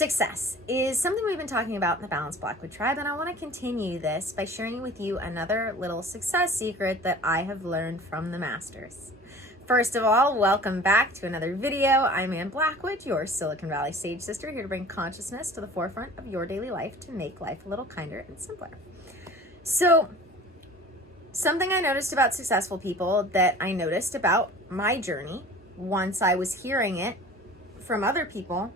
Success is something we've been talking about in the Balanced Blackwood Tribe, and I want to continue this by sharing with you another little success secret that I have learned from the masters. First of all, welcome back to another video. I'm Ann Blackwood, your Silicon Valley Sage Sister, here to bring consciousness to the forefront of your daily life to make life a little kinder and simpler. So, something I noticed about successful people that I noticed about my journey once I was hearing it from other people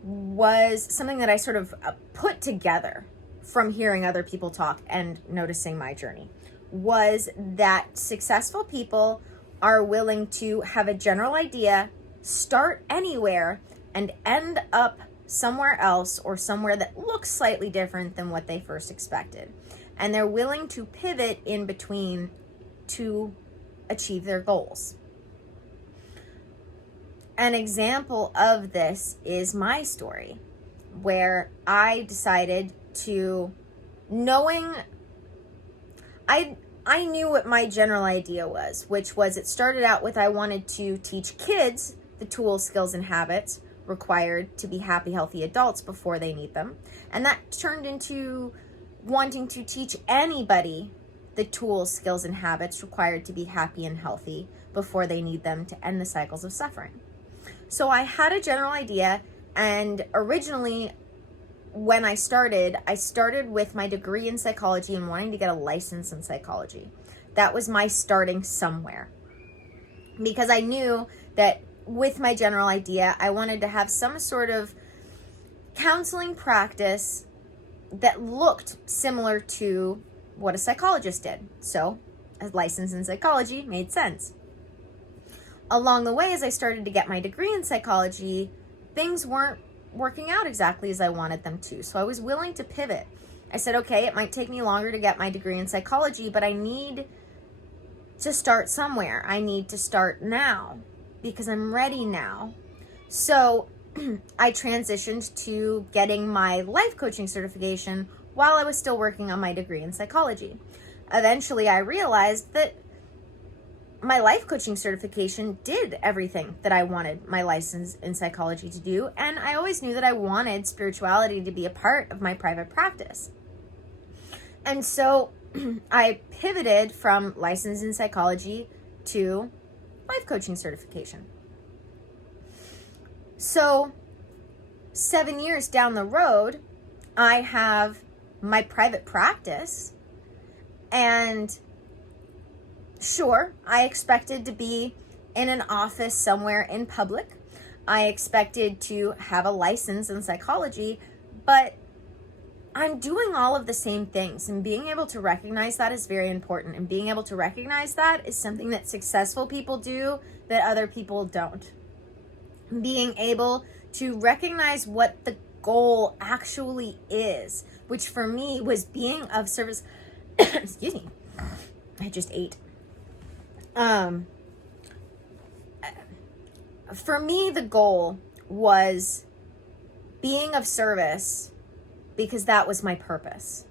was something that I sort of put together from hearing other people talk and noticing my journey, was that successful people are willing to have a general idea, start anywhere, and end up somewhere else or somewhere that looks slightly different than what they first expected. And they're willing to pivot in between to achieve their goals. An example of this is my story, where I decided to, I knew what my general idea was, which was it started out with I wanted to teach kids the tools, skills, and habits required to be happy, healthy adults before they need them. And that turned into wanting to teach anybody the tools, skills, and habits required to be happy and healthy before they need them to end the cycles of suffering. So I had a general idea, and originally when I started with my degree in psychology and wanting to get a license in psychology. That was my starting somewhere. Because I knew that with my general idea, I wanted to have some sort of counseling practice that looked similar to what a psychologist did. So a license in psychology made sense. Along the way, as I started to get my degree in psychology, things weren't working out exactly as I wanted them to. So I was willing to pivot. I said, okay, it might take me longer to get my degree in psychology, but I need to start somewhere. I need to start now because I'm ready now. So I transitioned to getting my life coaching certification while I was still working on my degree in psychology. Eventually, I realized that my life coaching certification did everything that I wanted my license in psychology to do, and I always knew that I wanted spirituality to be a part of my private practice. And so I pivoted from license in psychology to life coaching certification. So 7 years down the road, I have my private practice, and sure, I expected to be in an office somewhere in public. I expected to have a license in psychology, but I'm doing all of the same things, and being able to recognize that is very important. And being able to recognize that is something that successful people do that other people don't. Being able to recognize what the goal actually is, which for me was being of service. Excuse me, I just ate. For me, the goal was being of service because that was my purpose.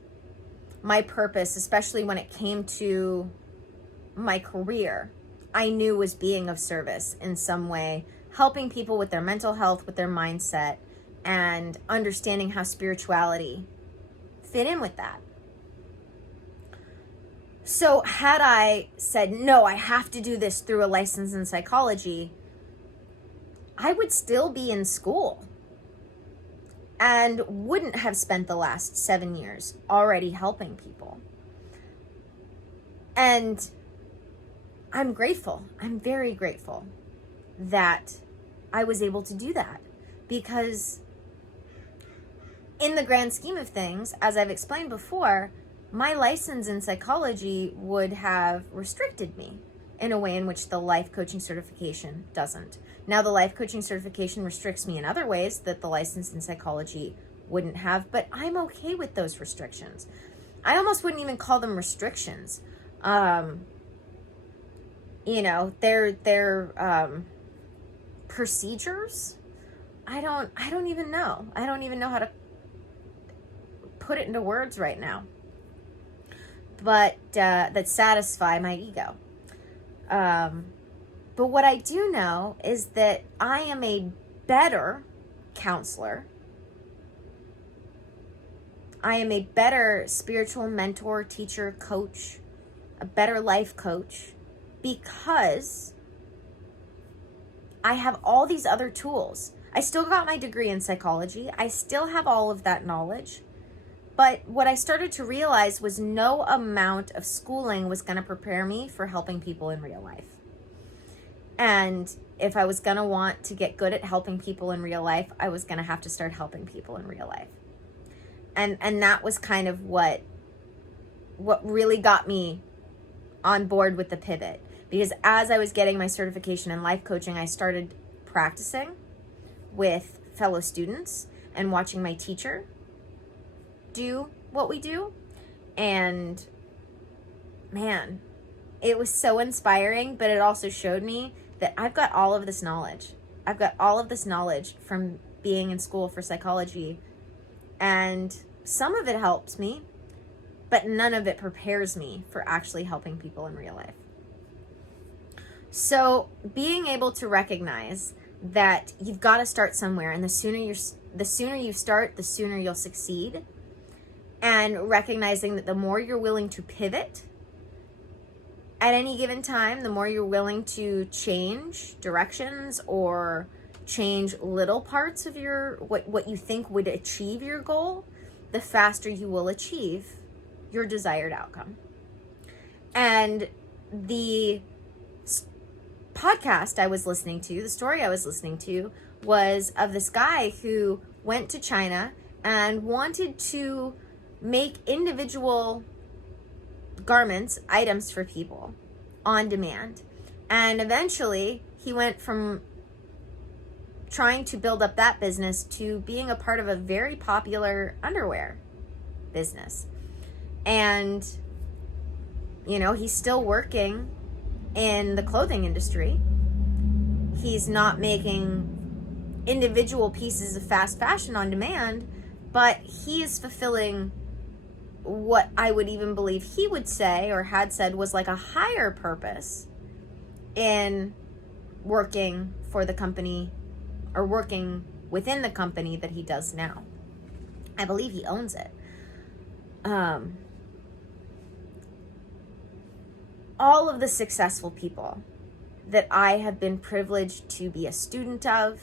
My purpose, especially when it came to my career, I knew was being of service in some way, helping people with their mental health, with their mindset, and understanding how spirituality fit in with that. So had I said, no, I have to do this through a license in psychology, I would still be in school and wouldn't have spent the last 7 years already helping people. And I'm grateful. I'm very grateful that I was able to do that, because in the grand scheme of things, as I've explained before, my license in psychology would have restricted me in a way in which the life coaching certification doesn't. Now, the life coaching certification restricts me in other ways that the license in psychology wouldn't have, but I'm okay with those restrictions. I almost wouldn't even call them restrictions. They're procedures. I don't even know. I don't even know how to put it into words right now. But that satisfy my ego. But what I do know is that I am a better counselor I am a better spiritual mentor, teacher, coach, a better life coach, because I have all these other tools. I still got my degree in psychology. I still have all of that knowledge. But what I started to realize was no amount of schooling was going to prepare me for helping people in real life. And if I was going to want to get good at helping people in real life, I was going to have to start helping people in real life. And that was kind of what really got me on board with the pivot. Because as I was getting my certification in life coaching, I started practicing with fellow students and watching my teacher do what we do. And man, it was so inspiring, but it also showed me that I've got all of this knowledge. I've got all of this knowledge from being in school for psychology, and some of it helps me, but none of it prepares me for actually helping people in real life. So being able to recognize that you've got to start somewhere, and the sooner you start, the sooner you'll succeed. And recognizing that the more you're willing to pivot at any given time, the more you're willing to change directions or change little parts of your what you think would achieve your goal, the faster you will achieve your desired outcome. And the podcast I was listening to, the story I was listening to, was of this guy who went to China and wanted to make individual garments, items for people on demand. And eventually he went from trying to build up that business to being a part of a very popular underwear business. And, you know, he's still working in the clothing industry. He's not making individual pieces of fast fashion on demand, but he is fulfilling what I would even believe he would say or had said was like a higher purpose in working for the company or working within the company that he does now. I believe he owns it. All of the successful people that I have been privileged to be a student of,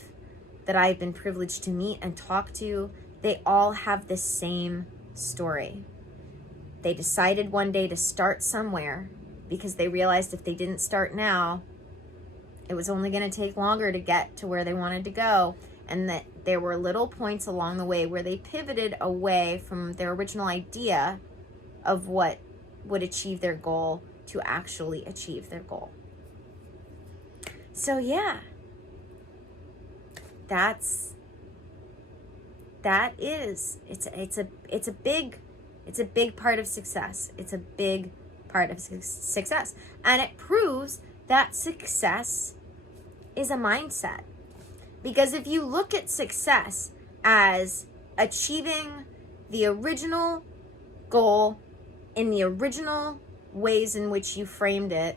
that I've been privileged to meet and talk to, they all have the same story. They decided one day to start somewhere because they realized if they didn't start now, it was only going to take longer to get to where they wanted to go, and that there were little points along the way where they pivoted away from their original idea of what would achieve their goal to actually achieve their goal. So yeah, it's a big part of success. It's a big part of success. And it proves that success is a mindset. Because if you look at success as achieving the original goal in the original ways in which you framed it,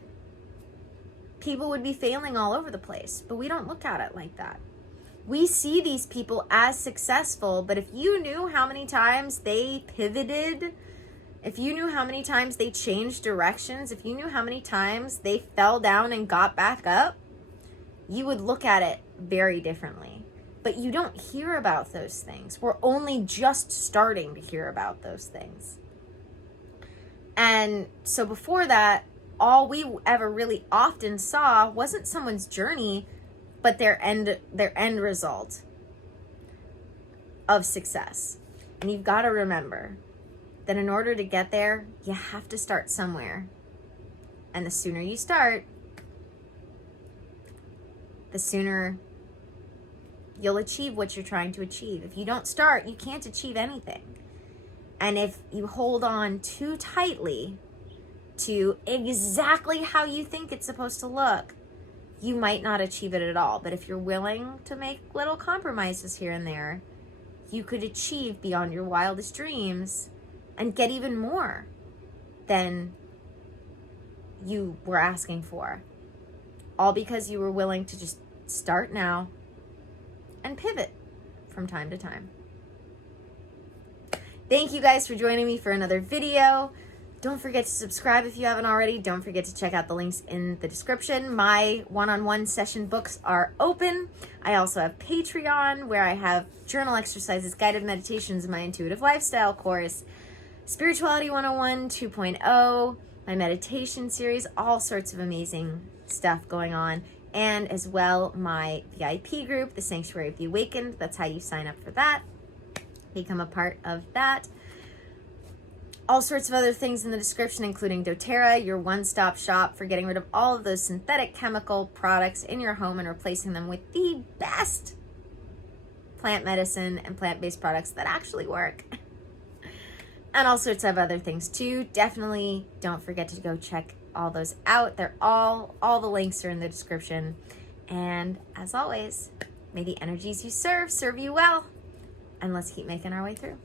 people would be failing all over the place. But we don't look at it like that. We see these people as successful, but if you knew how many times they pivoted, if you knew how many times they changed directions, if you knew how many times they fell down and got back up, you would look at it very differently. But you don't hear about those things. We're only just starting to hear about those things. And so before that, all we ever really often saw wasn't someone's journey, but their end result of success. And you've got to remember that in order to get there, you have to start somewhere. And the sooner you start, the sooner you'll achieve what you're trying to achieve. If you don't start, you can't achieve anything. And if you hold on too tightly to exactly how you think it's supposed to look, you might not achieve it at all. But if you're willing to make little compromises here and there, you could achieve beyond your wildest dreams and get even more than you were asking for. All because you were willing to just start now and pivot from time to time. Thank you guys for joining me for another video. Don't forget to subscribe if you haven't already. Don't forget to check out the links in the description. My one-on-one session books are open. I also have Patreon, where I have journal exercises, guided meditations, and my intuitive lifestyle course, Spirituality 101 2.0, my meditation series, all sorts of amazing stuff going on. And as well, my VIP group, the Sanctuary of the Awakened. That's how you sign up for that. Become a part of that. All sorts of other things in the description, including dōTERRA, your one-stop shop for getting rid of all of those synthetic chemical products in your home and replacing them with the best plant medicine and plant-based products that actually work. And all sorts of other things too. Definitely don't forget to go check all those out. They're all the links are in the description. And as always, may the energies you serve you well. And let's keep making our way through.